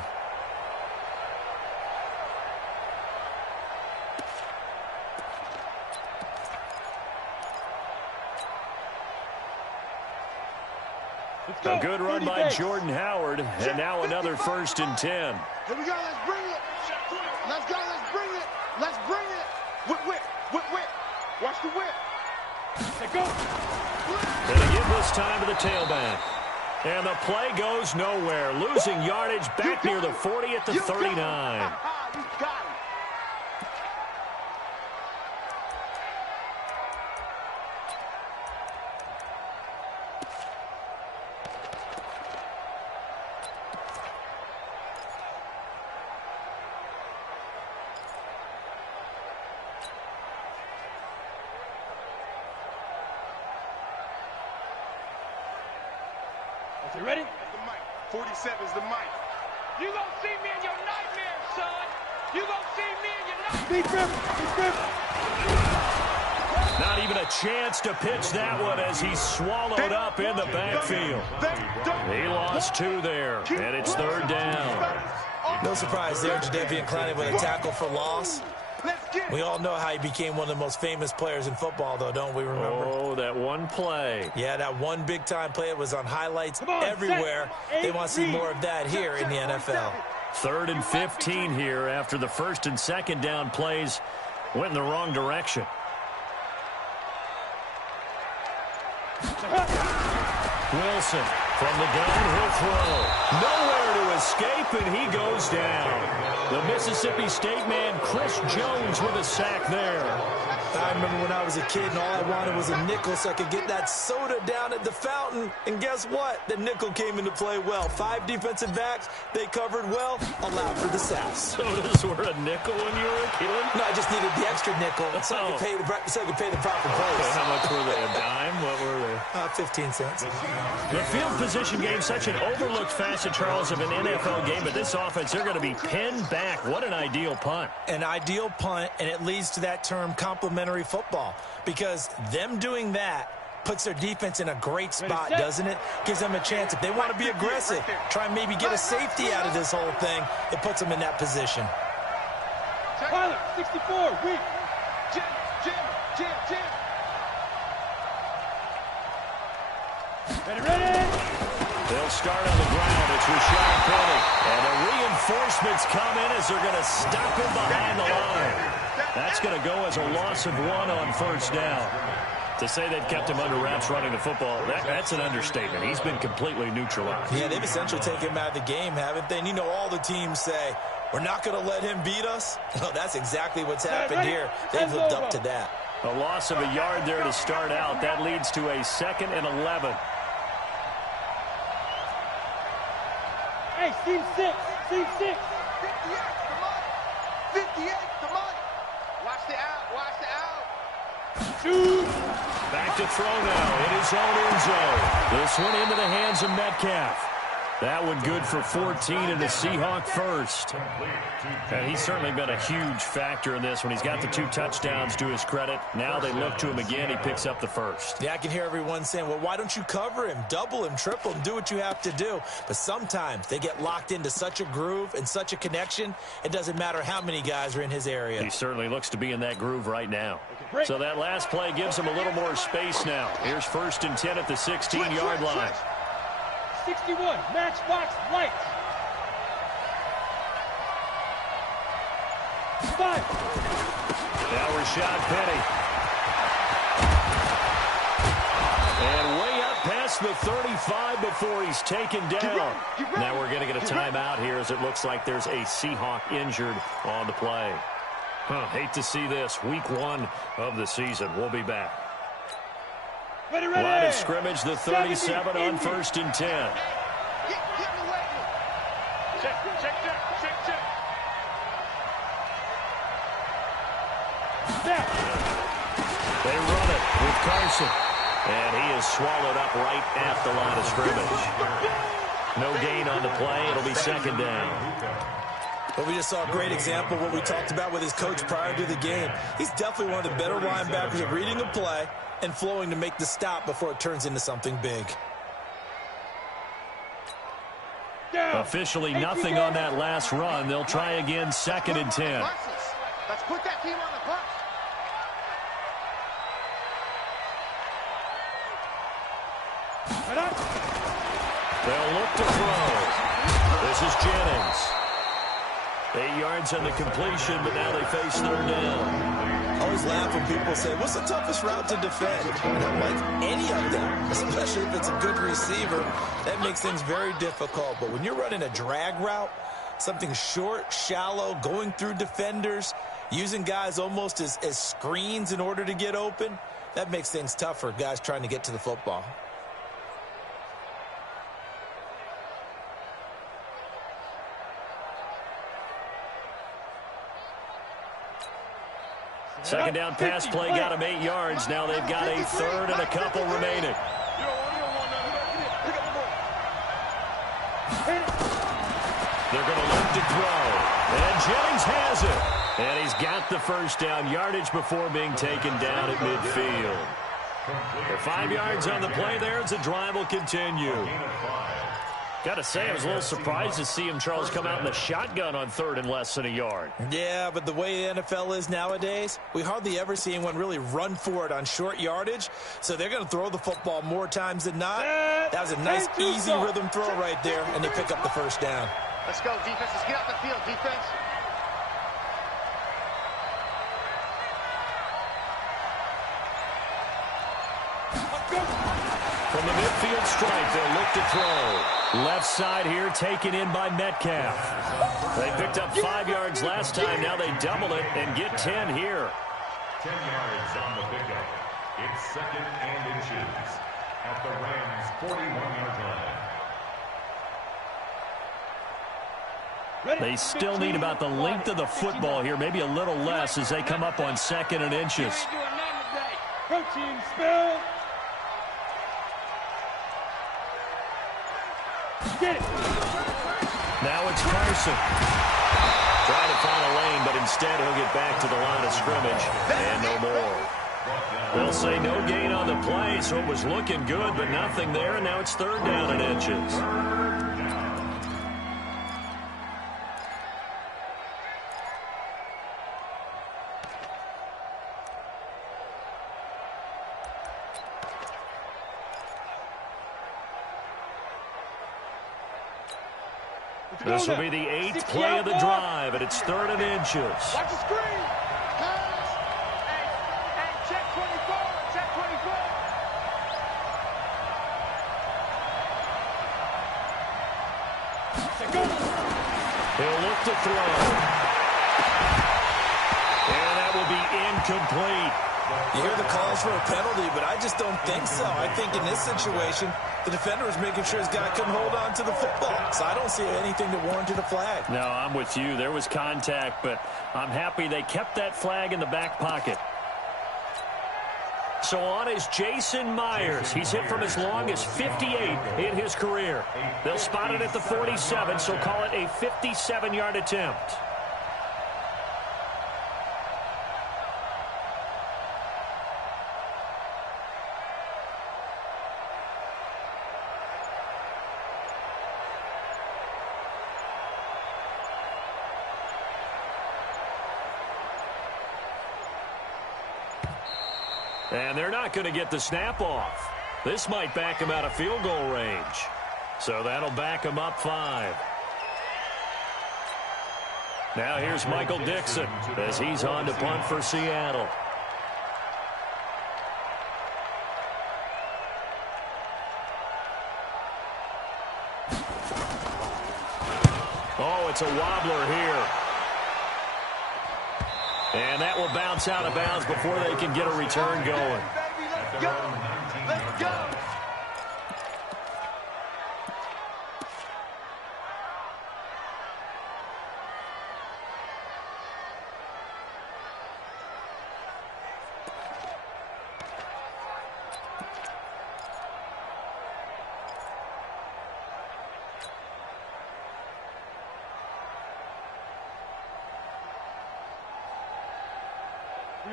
A good run by Jordan Howard, and now another 1st and 10. Here we go. Let's bring it. Let's go. Let's bring it. Let's bring it. Whip, whip, whip, whip. Watch the whip. Let go. And they give this time to the tailback. And the play goes nowhere. Losing yardage back near the 40 at the 39. You got it. You ready? That's the mic. 47's the mic. You gonna see me in your nightmares, son. You gonna see me in your nightmares. Big grip. Big grip. Not even a chance to pitch that one as he's swallowed up in the backfield. He lost 2 there, and it's 3rd down. No surprise there, Jadeveon Clowney with a tackle for loss. We all know how he became one of the most famous players in football, though, don't we remember? Oh, that one play. Yeah, that one big-time play. It was on highlights everywhere. They want to see more of that here in the NFL. 3rd and 15 here after the 1st and 2nd down plays went in the wrong direction. Wilson from the gun, he'll throw. Nowhere to escape, and he goes down. The Mississippi State man, Chris Jones, with a sack there. I remember when I was a kid and all I wanted was a nickel so I could get that soda down at the fountain. And guess what? The nickel came into play well. 5 defensive backs, they covered well, allowed for the sacks. Sodas were a nickel when you were a kid? No, I just needed the extra nickel so I could pay the proper price. Okay, how much were they? A dime? What were they? 15 cents. The field position game, such an overlooked facet, Charles, of an NFL game, but this offense, they're going to be pinned back. What an ideal punt. An ideal punt, and it leads to that term complementary football, because them doing that puts their defense in a great spot, doesn't it? Gives them a chance. If they want to be aggressive, try and maybe get a safety out of this whole thing, it puts them in that position. Tyler, 64, weak. Jim. Ready. They'll start on the ground. It's Rashad Penny. And the reinforcements come in as they're going to stop him behind the line. That's going to go as a loss of 1 on 1st down. To say they've kept him under wraps running the football, that's an understatement. He's been completely neutralized. Yeah, they've essentially taken him out of the game, haven't they? And you know, all the teams say, we're not going to let him beat us. Well, that's exactly what's happened here. They've lived up to that. A loss of a yard there to start out. That leads to a 2nd and 11. Hey, Steve 6. 58, come on. Watch the out. Shoot. Back to throw now in his own end zone. This one into the hands of Metcalf. That one good for 14 and the Seahawk first. And he's certainly been a huge factor in this when he's got the 2 touchdowns to his credit. Now they look to him again. He picks up the first. Yeah, I can hear everyone saying, well, why don't you cover him, double him, triple him, do what you have to do. But sometimes they get locked into such a groove and such a connection, it doesn't matter how many guys are in his area. He certainly looks to be in that groove right now. So that last play gives him a little more space now. Here's 1st and 10 at the 16-yard line. 61, matchbox lights. 5. Now Rashad Penny. And way up past the 35 before he's taken down. Now we're going to get a timeout here as it looks like there's a Seahawk injured on the play. Hate to see this. Week 1 of the season. We'll be back. Ready. Line of scrimmage, the 37 on 1st and 10. Get away. Check. They run it with Carson. And he is swallowed up right at the line of scrimmage. No gain on the play. It'll be 2nd down. But we just saw a great example of what we talked about with his coach prior to the game. He's definitely one of the better linebackers at reading a play and flowing to make the stop before it turns into something big. Officially nothing on that last run. They'll try again, 2nd and 10. Let's put that team on the bus. They'll look to throw. This is Jennings. 8 yards on the completion, but now they face 3rd down. I always laugh when people say, what's the toughest route to defend? And I'm like, any of them, especially if it's a good receiver. That makes things very difficult. But when you're running a drag route, something short, shallow, going through defenders, using guys almost as screens in order to get open, that makes things tough for guys trying to get to the football. Second down pass play got him 8 yards. Now they've got a 3rd and a couple remaining. They're going to look to throw. And Jennings has it. And he's got the first down yardage before being taken down at midfield. They're 5 yards on the play there as the drive will continue. Got to say, I was a little surprised to see him, Charles, come out in the shotgun on 3rd and less than a yard. Yeah, but the way the NFL is nowadays, we hardly ever see anyone really run for it on short yardage. So they're going to throw the football more times than not. That was a nice, easy rhythm throw right there, and they pick up the first down. Let's go, defense. Let's get out the field, defense. From the midfield stripe, they'll look to throw. Left side here taken in by Metcalf. They picked up 5 yards last time. Now they double it and get 10 here. 10 yards on the pickup. It's 2nd and inches at the Rams' 41-yard line. They still need about the length of the football here, maybe a little less as they come up on 2nd and inches. Protein spill. Get it. Now it's Carson. Trying to find a lane, but instead he'll get back to the line of scrimmage and no more. They'll say no gain on the play, so it was looking good, but nothing there, and now it's 3rd down and inches. This will be the 8th play of the drive, and it's 3rd and inches. Watch the screen. Hey, check 24. Check 24. He'll look to throw. And that will be incomplete. You hear the calls for a penalty, but I just don't think so. I think in this situation, the defender was making sure his guy couldn't hold on to the football. So I don't see anything that warranted a flag. No, I'm with you. There was contact, but I'm happy they kept that flag in the back pocket. So on is Jason Myers. He's hit from as long as 58 in his career. They'll spot it at the 47, so call it a 57-yard attempt. And they're not going to get the snap off. This might back him out of field goal range. So that'll back him up 5. Now here's Michael Dixon as he's on to punt for Seattle. Oh, it's a wobbler here. And that will bounce out of bounds before they can get a return going. Let's go. Let's go.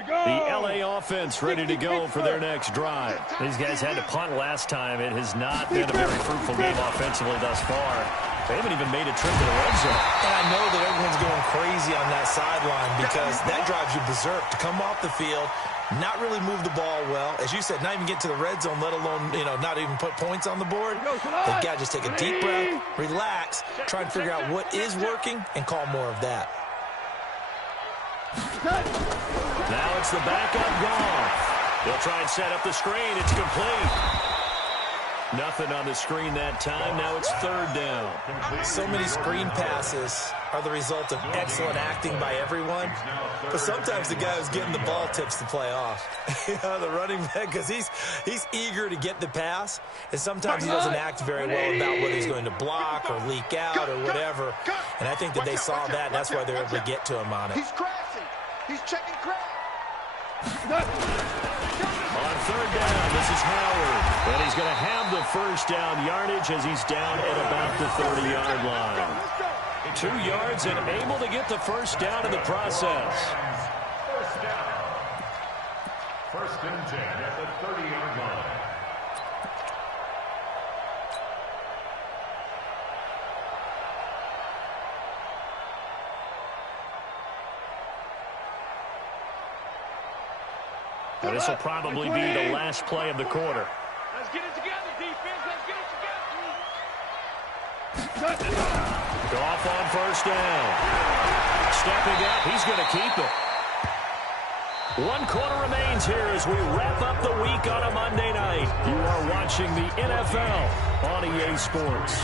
The LA offense ready to go for their next drive. These guys had to punt last time. It has not been a very fruitful game offensively thus far. They haven't even made a trip to the red zone. And I know that everyone's going crazy on that sideline because that drives you berserk to come off the field, not really move the ball well. As you said, not even get to the red zone, let alone, not even put points on the board. They've got to just take a deep breath, relax, try and figure out what is working, and call more of that. Now it's the backup Goff. They'll try and set up the screen. It's complete. Nothing on the screen that time. Now it's 3rd down. So many screen passes are the result of excellent acting by everyone. But sometimes the guy who's getting the ball tips the play off. The running back, because he's eager to get the pass. And sometimes he doesn't act very well about whether he's going to block or leak out or whatever. And I think that they saw that, and that's why they're able to get to him on it. He's crashing. He's checking crash. On 3rd down, this is Howard. And he's going to have the first down yardage as he's down at about the 30-yard line. 2 yards and able to get the first down in the process. First down. First and 10 at the 30-yard line. This will probably be the last play of the quarter. Let's get it together, defense. Let's get it together. Goff on first down. Stepping up, he's going to keep it. 1 quarter remains here as we wrap up the week on a Monday night. You are watching the NFL on EA Sports.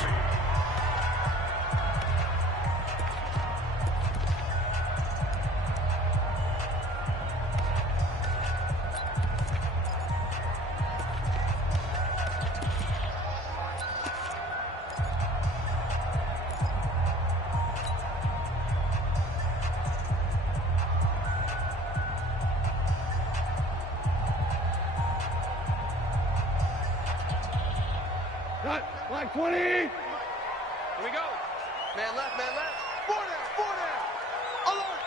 Like 20. Here we go. Man left, man left. 4 down, 4 down. Alert.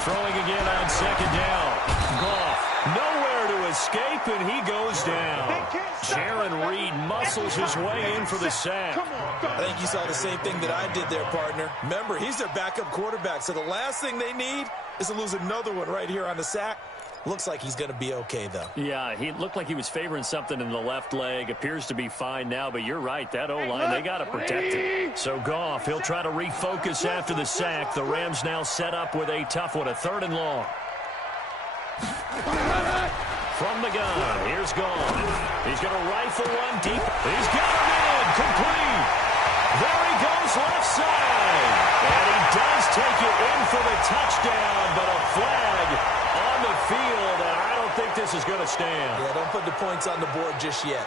Throwing again on second down. Goff nowhere to escape, and he goes down. Sharon Reed muscles his way in for the sack. I think you saw the same thing that I did there, partner. Remember, he's their backup quarterback, so the last thing they need is to lose another one right here on the sack. Looks like he's going to be okay, though. Yeah, he looked like he was favoring something in the left leg. Appears to be fine now, but you're right. That O-line, they got to protect it. So Goff, he'll try to refocus after the sack. The Rams now set up with a tough one, a 3rd and long. From the gun, here's Goff. He's going to rifle one deep. He's got him in, complete. There he goes, left side. And he does take it in for the touchdown, but a flag on the field, and I don't think this is going to stand. Yeah, don't put the points on the board just yet.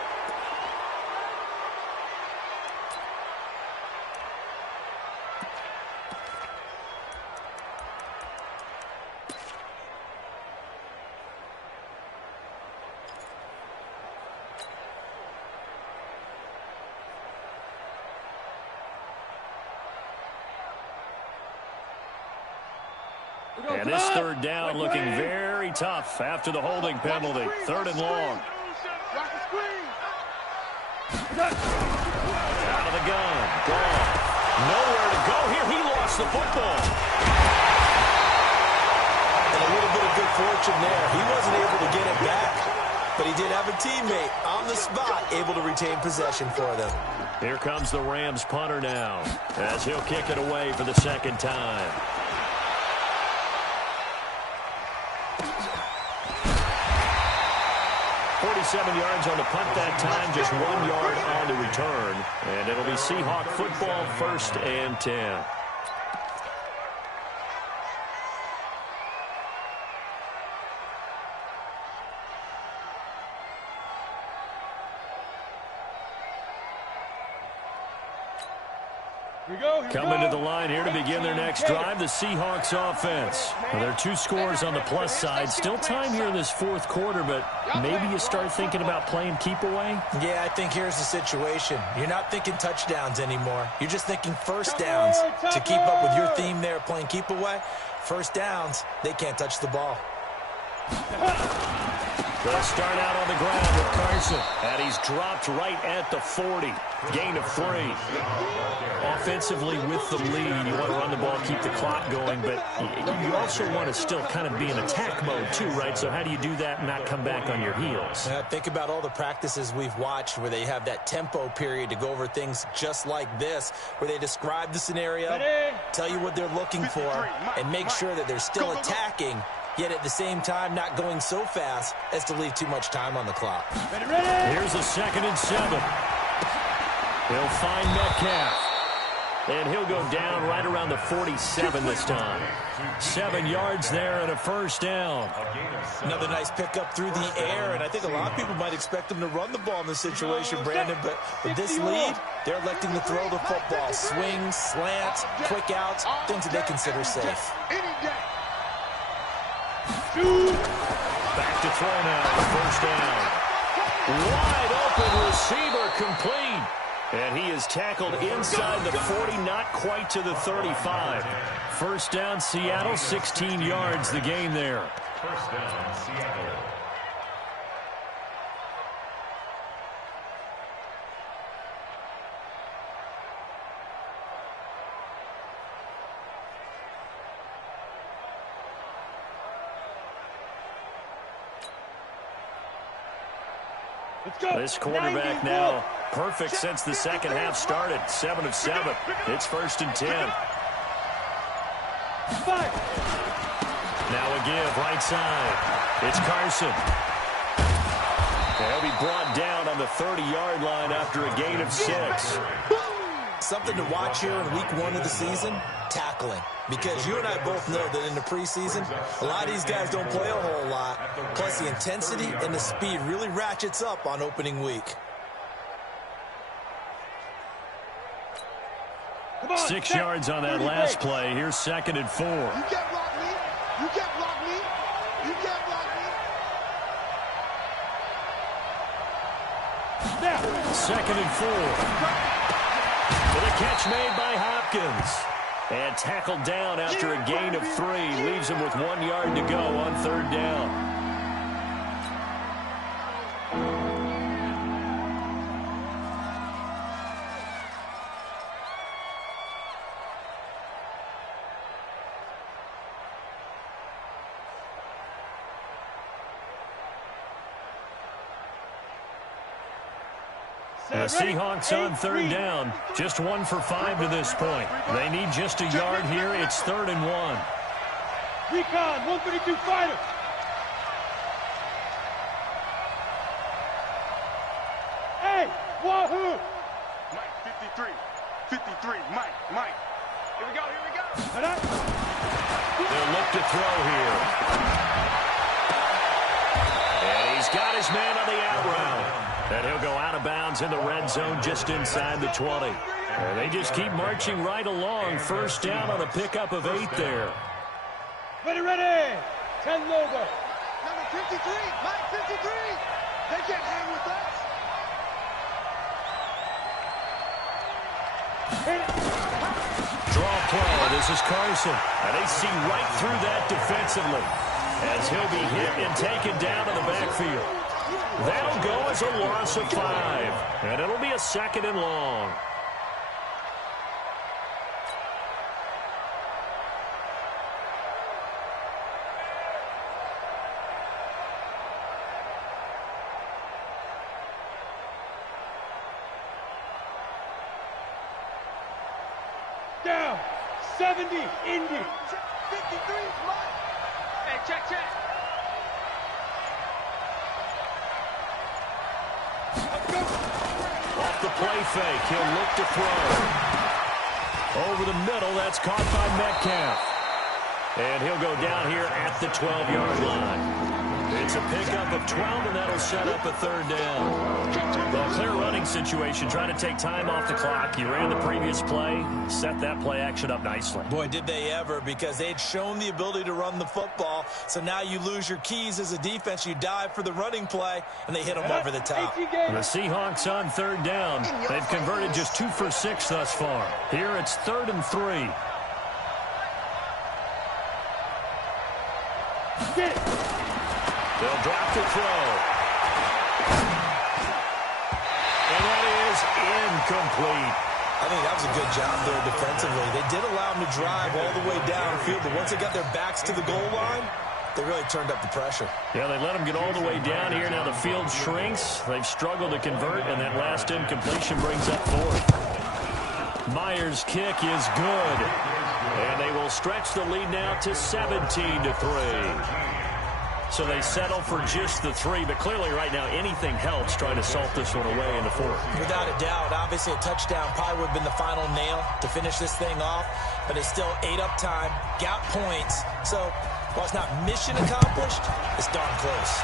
And this 3rd down looking very tough after the holding penalty. 3rd and long. Out of the gun. Goff. Nowhere to go here. He lost the football. And a little bit of good fortune there. He wasn't able to get it back, but he did have a teammate on the spot able to retain possession for them. Here comes the Rams punter now as he'll kick it away for the 2nd time. 47 yards on the punt that time, just 1 yard on the return. And it'll be Seahawk football, 1st and 10. Coming to the line here to begin their next drive, the Seahawks offense. Well, there are 2 scores on the plus side. Still time here in this 4th quarter, but maybe you start thinking about playing keep away? Yeah, I think here's the situation. You're not thinking touchdowns anymore. You're just thinking first downs. To keep up with your theme there, playing keep away, first downs, they can't touch the ball. They'll start out on the ground with Carson, and he's dropped right at the 40. Gain of 3. Offensively with the lead, you want to run the ball, keep the clock going, but you also want to still kind of be in attack mode too, right? So how do you do that and not come back on your heels? Yeah, think about all the practices we've watched where they have that tempo period to go over things just like this, where they describe the scenario, tell you what they're looking for, and make sure that they're still attacking, yet at the same time not going so fast as to leave too much time on the clock. Here's a 2nd and 7. He'll find Metcalf. And he'll go down right around the 47 this time. 7 yards there and a first down. Another nice pickup through the air, and I think a lot of people might expect him to run the ball in this situation, Brandon, but with this lead, they're electing to throw the football. Swings, slants, quick outs, things that they consider safe. Back to throw now, first down. Wide open receiver complete. And he is tackled inside the 40, not quite to the 35. First down, Seattle, 16 yards the game there. First down, Seattle. This quarterback now perfect since the second half started. 7 of 7. It's 1st and 10. Now a give right side. It's Carson. He'll be brought down on the 30-yard line after a gain of 6. Something to watch here in week 1 of the season, tackling. Because you and I both know that in the preseason, a lot of these guys don't play a whole lot. Plus, the intensity and the speed really ratchets up on opening week. 6 yards on that last play. Here's 2nd and 4. You can't block me. You can't block me. You can't block me. 2nd and 4. With a catch made by Hopkins. And tackled down after a gain of 3. Leaves him with 1 yard to go on 3rd down. The Seahawks on 3rd down. Just 1 for 5 to this point. They need just a yard here. It's 3rd and 1. Recon, 132 fighter. Hey, wahoo! Mike, 53. 53. Mike. Here we go. They'll look to throw here. And he's got his man on the out route. And he'll go out of bounds in the red zone just inside the 20. And they just keep marching right along. First down on a pickup of 8 there. Ready. 10 logo. Number 53. Mike, 53. They can't hang with us. Draw play. This is Carson. And they see right through that defensively as he'll be hit and taken down in the backfield. That'll go as a loss of 5. And it'll be a 2nd and long. Down. 70, Indy. 53 is Mike. Hey, check. Off the play fake, he'll look to throw. Over the middle, that's caught by Metcalf. And he'll go down here at the 12-yard line. It's a pickup of 12, and that'll set up a 3rd down. Well, clear running situation, trying to take time off the clock. He ran the previous play, set that play action up nicely. Boy, did they ever, because they'd shown the ability to run the football. So now you lose your keys as a defense. You dive for the running play, and they hit them over the top. The Seahawks on 3rd down. They've converted just 2 for 6 thus far. Here it's 3rd and 3. They'll drop the throw. And that is incomplete. I think that was a good job there defensively. They did allow them to drive all the way downfield, but once they got their backs to the goal line, they really turned up the pressure. Yeah, they let them get all the way down here. Now the field shrinks. They've struggled to convert, and that last incompletion brings up 4th. Myers' kick is good. And they will stretch the lead now to 17-3. So they settle for just the 3, but clearly right now anything helps trying to salt this one away in the 4th. Without a doubt, obviously a touchdown probably would have been the final nail to finish this thing off, but it's still 8 up time, got points, so while it's not mission accomplished, it's darn close.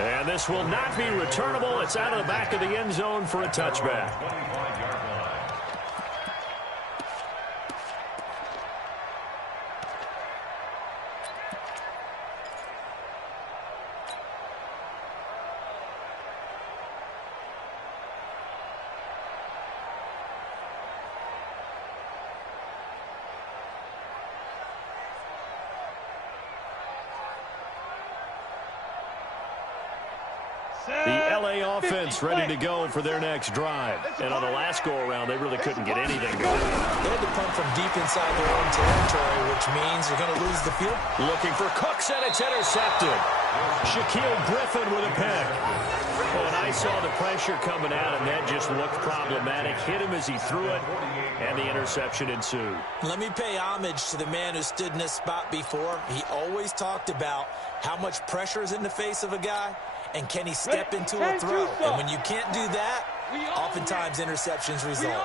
And this will not be returnable. It's out of the back of the end zone for a touchback. The LA offense ready to go for their next drive. And on the last go-around, they really couldn't get anything going. They had to punt from deep inside their own territory, which means you're going to lose the field. Looking for Cooks, and it's intercepted. Shaquille Griffin with a pick. Oh, and I saw the pressure coming out, and that just looked problematic. Hit him as he threw it, and the interception ensued. Let me pay homage to the man who stood in this spot before. He always talked about how much pressure is in the face of a guy, and can he step into a throw? And when you can't do that, oftentimes interceptions result.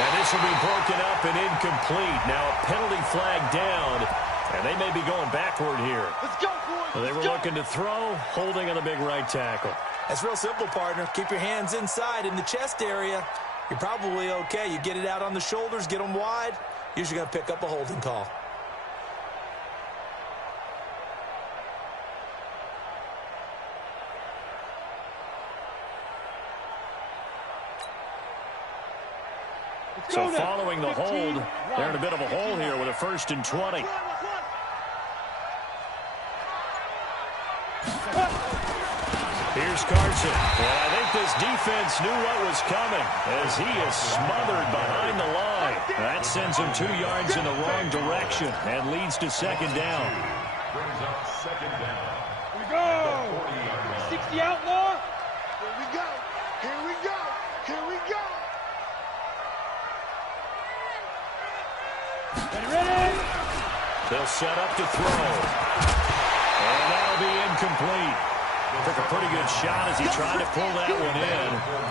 And this will be broken up and incomplete. Now a penalty flag down, and they may be going backward here. Let's go, boys. They were looking to throw, holding on the big right tackle. That's real simple, partner. Keep your hands inside in the chest area. You're probably okay. You get it out on the shoulders, get them wide. Usually going to pick up a holding call. So following the hold, they're in a bit of a hole here with a 1st and 20. Here's Carson. Well, I think this defense knew what was coming as he is smothered behind the line. That sends him 2 yards in the wrong direction and leads to 2nd down. Brings up 2nd down. Here we go. 60 outlaw. Here we go. Here we go. Here we go. Ready? They'll set up to throw. And that'll be incomplete. Took a pretty good shot as he tried to pull that one in.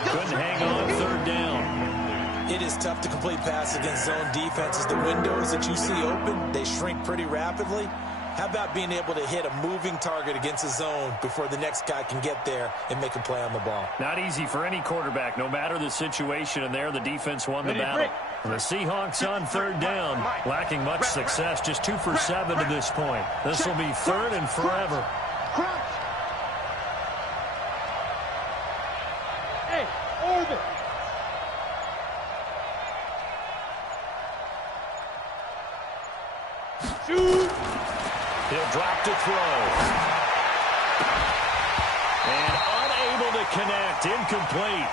Couldn't hang on 3rd down. It is tough to complete passes against zone defenses. The windows that you see open, they shrink pretty rapidly. How about being able to hit a moving target against a zone before the next guy can get there and make a play on the ball? Not easy for any quarterback, no matter the situation, and there the defense won the battle. The Seahawks on 3rd down, lacking much success, just 2 for 7 to this point. This will be 3rd and forever. Hey, orbit. Shoot. He'll drop to throw. And unable to connect, incomplete.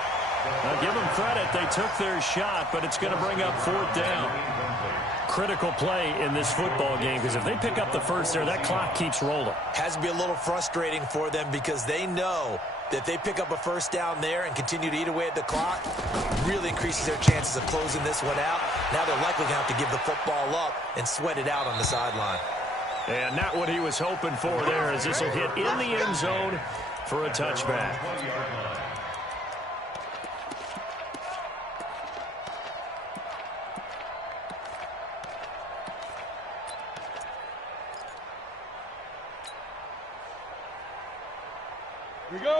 Now give them credit, they took their shot, but it's going to bring up 4th down. Critical play in this football game, because if they pick up the first there, that clock keeps rolling. Has to be a little frustrating for them because they know that they pick up a 1st down there and continue to eat away at the clock, really increases their chances of closing this one out. Now they're likely going to have to give the football up and sweat it out on the sideline. And not what he was hoping for there, as this will hit in the end zone for a touchback.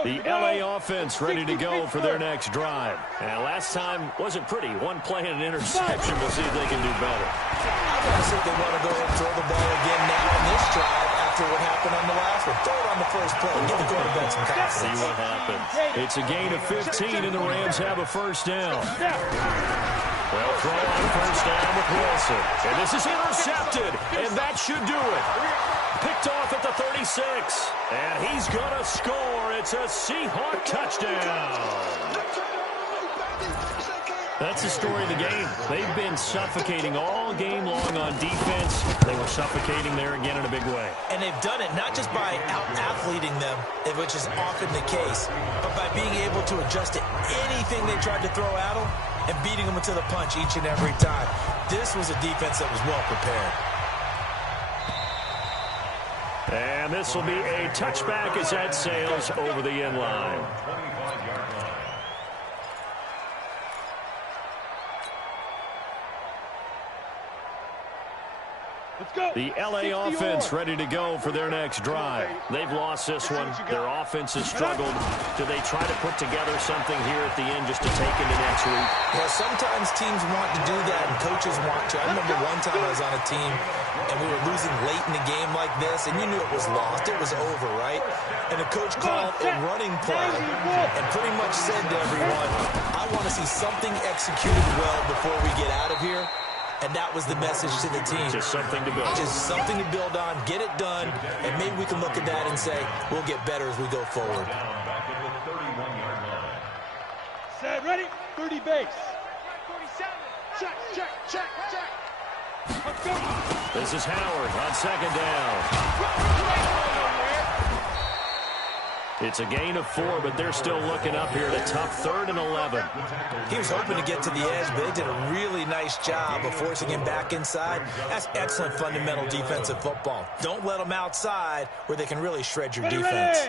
The LA offense ready to go for their next drive. And last time wasn't pretty. 1 play and an interception. We'll see if they can do better. I think they want to go ahead and throw the ball again now on this drive after what happened on the last one. Throw it on the first play. Give the quarterback some confidence. See what happens. It's a gain of 15, and the Rams have a 1st down. Well, throw on 1st down with Wilson. And this is intercepted, and that should do it. Picked off at the 36, and he's going to score. It's a Seahawk touchdown. That's the story of the game. They've been suffocating all game long on defense. They were suffocating there again in a big way. And they've done it not just by out-athleting them, which is often the case, but by being able to adjust to anything they tried to throw at them and beating them to the punch each and every time. This was a defense that was well prepared. And this will be a touchback as that sails over the end line. The LA offense ready to go for their next drive. They've lost this one. Their offense has struggled. Do they try to put together something here at the end just to take into next week? Yeah, sometimes teams want to do that and coaches want to. I remember one time I was on a team and we were losing late in the game like this, and you knew it was lost. It was over, right? And the coach called a running play and pretty much said to everyone, I want to see something executed well before we get out of here. and that was the message to the team. Just something to build. Just something to build on, get it done, and maybe we can look at that and say, we'll get better as we go forward. Back at the 31-yard line. Set, ready, 30 base. 47. Check, check, check, check. Let's go. This is Howard on second down. It's a gain of 4, but they're still looking up here at a tough 3rd and 11. He was hoping to get to the edge, but they did a really nice job of forcing him back inside. That's excellent fundamental defensive football. Don't let them outside where they can really shred your defense.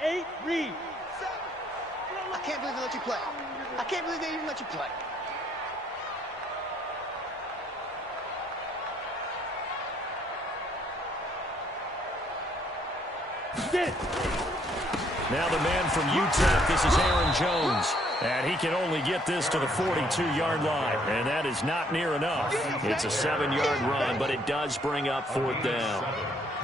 Ready. 8, read. I can't believe they let you play. I can't believe they even let you play. Get it. Now the man from UTEP, this is Aaron Jones. And he can only get this to the 42-yard line. And that is not near enough. It's a 7-yard run, but it does bring up 4th down.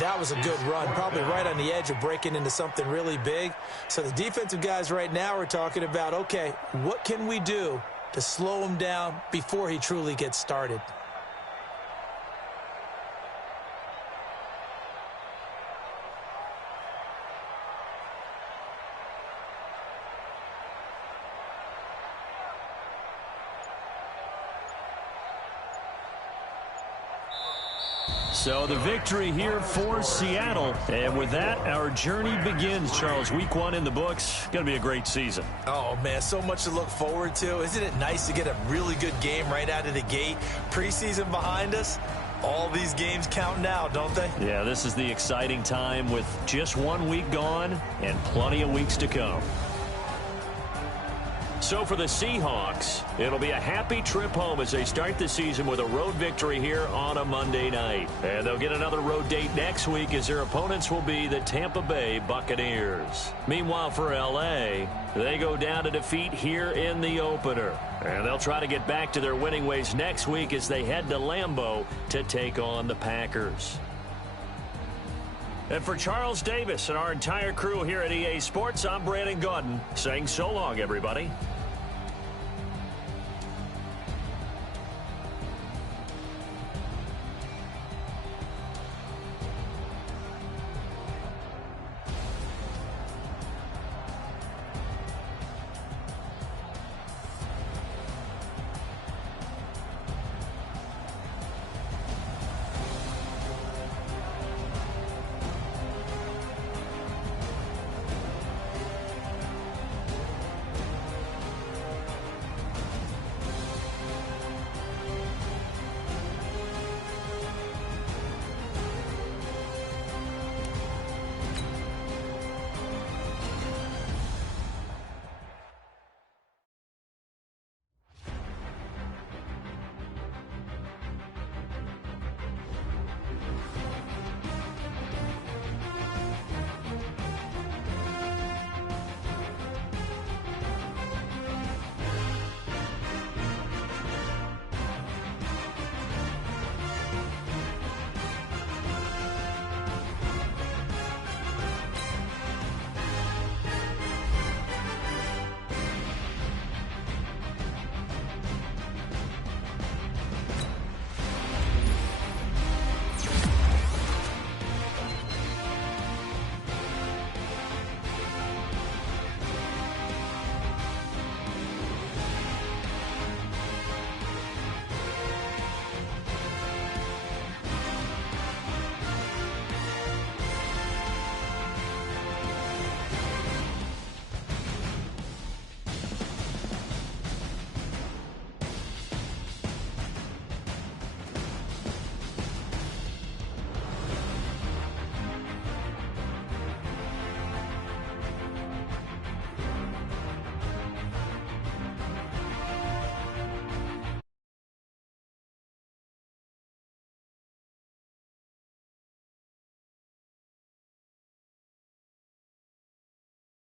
That was a good run, probably right on the edge of breaking into something really big. So the defensive guys right now are talking about, okay, what can we do to slow him down before he truly gets started? So the victory here for Seattle. And with that, our journey begins, Charles. Week 1 in the books. Going to be a great season. Oh, man, so much to look forward to. Isn't it nice to get a really good game right out of the gate? Preseason behind us. All these games count now, don't they? Yeah, this is the exciting time with just 1 week gone and plenty of weeks to come. So for the Seahawks, it'll be a happy trip home as they start the season with a road victory here on a Monday night. And they'll get another road date next week as their opponents will be the Tampa Bay Buccaneers. Meanwhile, for L.A., they go down to defeat here in the opener. And they'll try to get back to their winning ways next week as they head to Lambeau to take on the Packers. And for Charles Davis and our entire crew here at EA Sports, I'm Brandon Gaudin saying so long, everybody.